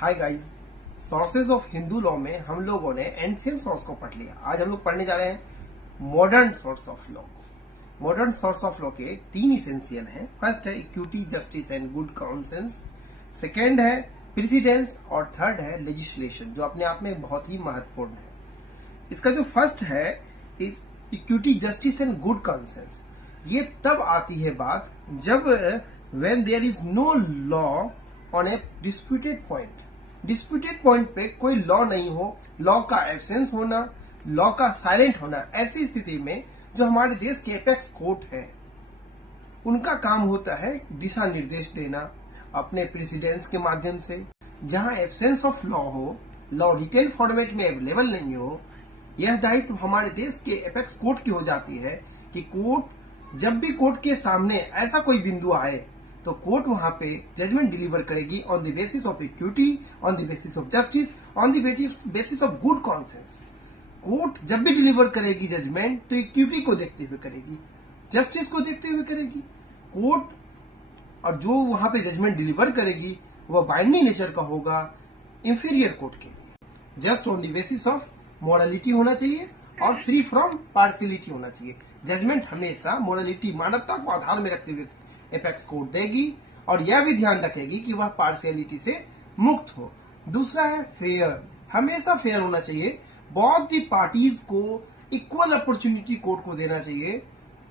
Hi guys, sources of Hindu law में हम लोगों ने एंशिएंट सोर्स को पढ़ लिया। आज हम लोग पढ़ने जा रहे हैं modern source of law. Modern source of law के तीन इसेंशियल हैं। फर्स्ट है equity, justice and good conscience, second है प्रेसिडेंस और थर्ड है लेजिस्लेशन, जो अपने आप में बहुत ही महत्वपूर्ण है। इसका जो फर्स्ट है equity, justice and good conscience, ये तब आती है बात जब when there is no law on a disputed point. Disputed point पे कोई लॉ नहीं हो, लॉ का एब्सेंस होना, लॉ का साइलेंट होना। ऐसी स्थिति में जो हमारे देश के एपेक्स कोर्ट है, उनका काम होता है दिशा निर्देश देना अपने प्रेसिडेंस के माध्यम से। जहां एब्सेंस ऑफ लॉ हो, लॉ रिटेन फॉर्मेट में अवेलेबल नहीं हो, यह दायित्व हमारे देश के एपेक्स कोर्ट की हो जाती है कि कोर्ट जब भी कोर्ट के सामने ऐसा कोई बिंदु आए तो कोर्ट वहां पे जजमेंट डिलीवर करेगी on the basis of equity, on the basis of justice, on the basis of good conscience. Court जब भी डिलीवर करेगी जजमेंट तो इक्विटी को देखते हुए करेगी, जस्टिस को देखते हुए करेगी। कोर्ट और जो वहां पे जजमेंट डिलीवर करेगी वह बाइंडिंग नेचर का होगा इंफीरियर कोर्ट के लिए। Just on the basis of morality होना चाहिए और फ्री फ्रॉम पार्शियलिटी होना चाहिए। जजमेंट हमेशा मोरालिटी, मानवता को आधार में रखते हुए एपेक्स कोर्ट देगी और यह भी ध्यान रखेगी कि वह पार्शियलिटी से मुक्त हो। दूसरा है फेयर, हमेशा फेयर होना चाहिए। बोथ दी पार्टीज को इक्वल अपॉर्चुनिटी कोर्ट को देना चाहिए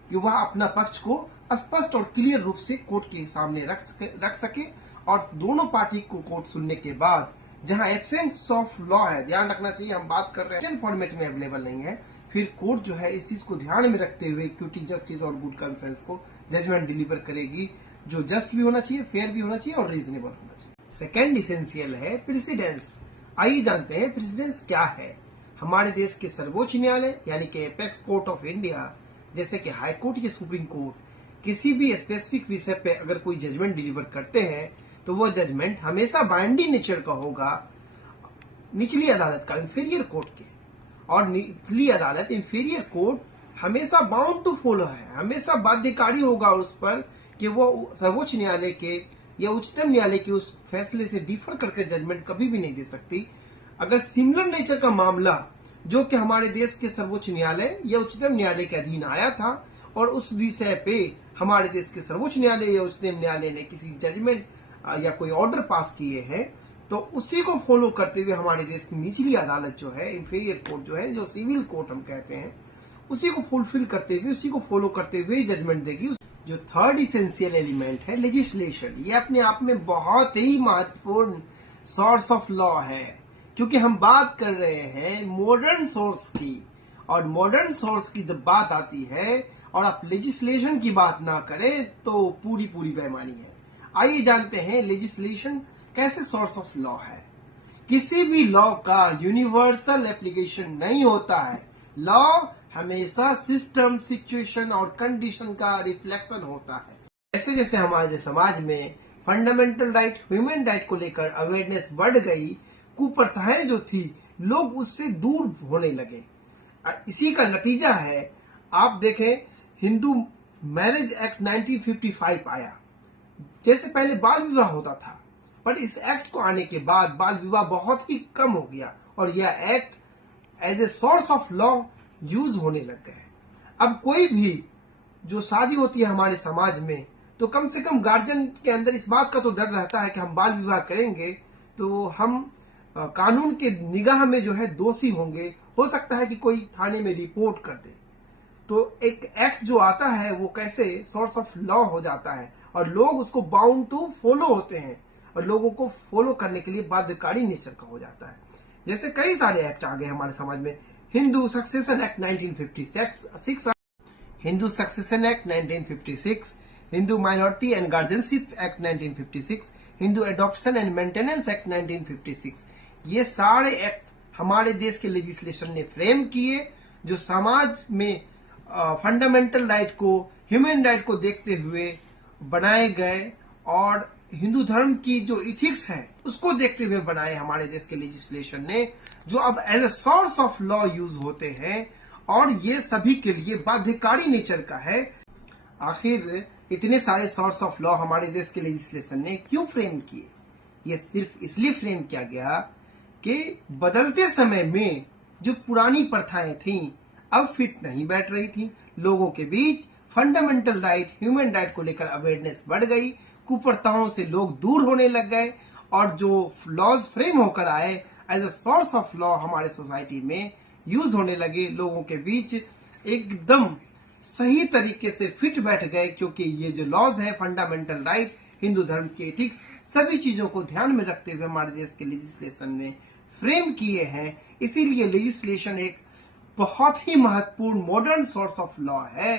कि वह अपना पक्ष को स्पष्ट और क्लियर रूप से कोर्ट के सामने रख सके और दोनों पार्टी को कोर्ट सुनने के बाद जहां एब्सेंस ऑफ लॉ है, ध्यान रखना चाहिए, हम बात कर रहे हैं फॉर्मेट में अवेलेबल नहीं है, फिर कोर्ट जो है इस चीज को ध्यान में रखते हुए इक्विटी, जस्टिस और गुड कंसेंस को जजमेंट डिलीवर करेगी, जो जस्ट भी होना चाहिए, फेयर भी होना चाहिए और रीजनेबल होना चाहिए। सेकेंड इसेंशियल है प्रेसिडेंस। आइए जानते हैं प्रेसिडेंस क्या है। हमारे देश के सर्वोच्च न्यायालय यानी कि एपेक्स कोर्ट ऑफ इंडिया, जैसे कि हाई कोर्ट या सुप्रीम कोर्ट, किसी भी स्पेसिफिक विषय पे अगर कोई जजमेंट डिलीवर करते हैं तो वो जजमेंट हमेशा बाइंडिंग नेचर का होगा निचली अदालत का, इंफीरियर कोर्ट के। और निचली अदालत, इंफीरियर कोर्ट हमेशा बाउंड टू फॉलो है, हमेशा बाध्यकारी होगा उस पर कि वो सर्वोच्च न्यायालय के या उच्चतम न्यायालय के उस फैसले से डिफर करके जजमेंट कभी भी नहीं दे सकती। अगर सिमिलर नेचर का मामला जो कि हमारे देश के सर्वोच्च न्यायालय या उच्चतम न्यायालय के अधीन आया था और उस विषय पे हमारे देश के सर्वोच्च न्यायालय या उच्चतम न्यायालय ने किसी जजमेंट या कोई ऑर्डर पास किए हैं, तो उसी को फॉलो करते हुए हमारे देश की निचली अदालत जो है, इंफीरियर कोर्ट जो है, जो सिविल कोर्ट हम कहते हैं, उसी को फुलफिल करते हुए, उसी को फॉलो करते हुए जजमेंट देगी। जो थर्ड इसेंशियल एलिमेंट है लेजिस्लेशन, ये अपने आप में बहुत ही महत्वपूर्ण सोर्स ऑफ लॉ है, क्योंकि हम बात कर रहे हैं मॉडर्न सोर्स की। और मॉडर्न सोर्स की जब बात आती है और आप लेजिस्लेशन की बात ना करें तो पूरी बेईमानी है। आइए जानते हैं लेजिस्लेशन कैसे सोर्स ऑफ लॉ है। किसी भी लॉ का यूनिवर्सल एप्लीकेशन नहीं होता है। लॉ हमेशा सिस्टम, सिचुएशन और कंडीशन का रिफ्लेक्शन होता है। जैसे जैसे हमारे समाज में फंडामेंटल राइट, ह्यूमन राइट को लेकर अवेयरनेस बढ़ गई, कुप्रथाएं जो थी लोग उससे दूर होने लगे। इसी का नतीजा है, आप देखें हिंदू मैरिज एक्ट 1955 आया। जैसे पहले बाल विवाह होता था, पर इस एक्ट को आने के बाद बाल विवाह बहुत ही कम हो गया और यह act as a source of law use होने लग गए। अब कोई भी जो शादी होती है हमारे समाज में, तो कम से कम गार्जियन के अंदर इस बात का तो डर रहता है कि हम बाल विवाह करेंगे तो हम कानून के निगाह में जो है दोषी होंगे, हो सकता है कि कोई थाने में रिपोर्ट कर दे। तो एक एक्ट जो आता है वो कैसे सोर्स ऑफ लॉ हो जाता है और लोग उसको बाउंड टू फॉलो होते हैं और लोगों को फॉलो करने के लिए बाध्यकारी नेचर का हो जाता है। जैसे कई सारे एक्ट आ गए हमारे समाज में। Hindu succession act 1956, Hindu succession act 1956, Hindu minority and guardianship act 1956, Hindu adoption and maintenance act 1956। ये सारे एक्ट हमारे देश के लेजिस्लेशन ने फ्रेम किए, जो समाज में फंडामेंटल राइट को, ह्यूमन राइट को देखते हुए बनाए गए और हिंदू धर्म की जो इथिक्स है उसको देखते हुए बनाए हमारे देश के लेजिस्लेशन ने, जो अब as a source of law use होते हैं और ये सभी के लिए बाध्यकारी नेचर का है। आखिर इतने सारे सोर्स ऑफ लॉ हमारे देश के लेजिस्लेशन ने क्यों फ्रेम किए? ये सिर्फ इसलिए फ्रेम किया गया कि बदलते समय में जो पुरानी प्रथाएं थीं अब फिट नहीं बैठ रही थी। लोगों के बीच फंडामेंटल राइट, ह्यूमन राइट को लेकर अवेयरनेस बढ़ गई, कुप्रथाओं से लोग दूर होने लग गए और जो लॉज फ्रेम होकर आए as a source of law हमारे सोसाइटी में यूज होने लगे, लोगों के बीच एकदम सही तरीके से फिट बैठ गए, क्योंकि ये जो लॉज है, फंडामेंटल राइट, हिंदू धर्म के एथिक्स, सभी चीजों को ध्यान में रखते हुए हमारे देश के लेजिस्लेशन में फ्रेम किए हैं। इसीलिए लेजिस्लेशन एक बहुत ही महत्वपूर्ण मॉडर्न सोर्स ऑफ लॉ है।